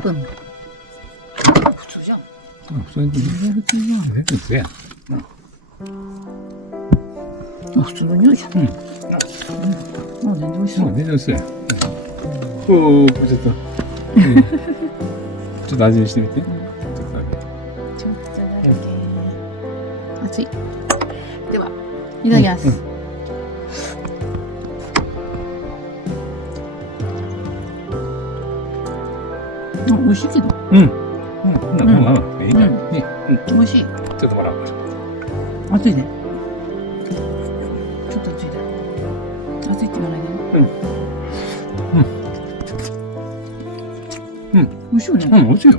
分。普通じゃん。普通に。全然普通やん。あ、普通の匂いじゃん。もう全然美味しそう。全然美味しそうや。おお、ちょっと。ちょっと味見してみて。ちょっとだけ。熱い。では、いただきます。美味しいけど。美味しい。ちょっともらおう。熱いね。ちょっと熱いね。熱いって言わないでね。美味しいよね。美味しいよ。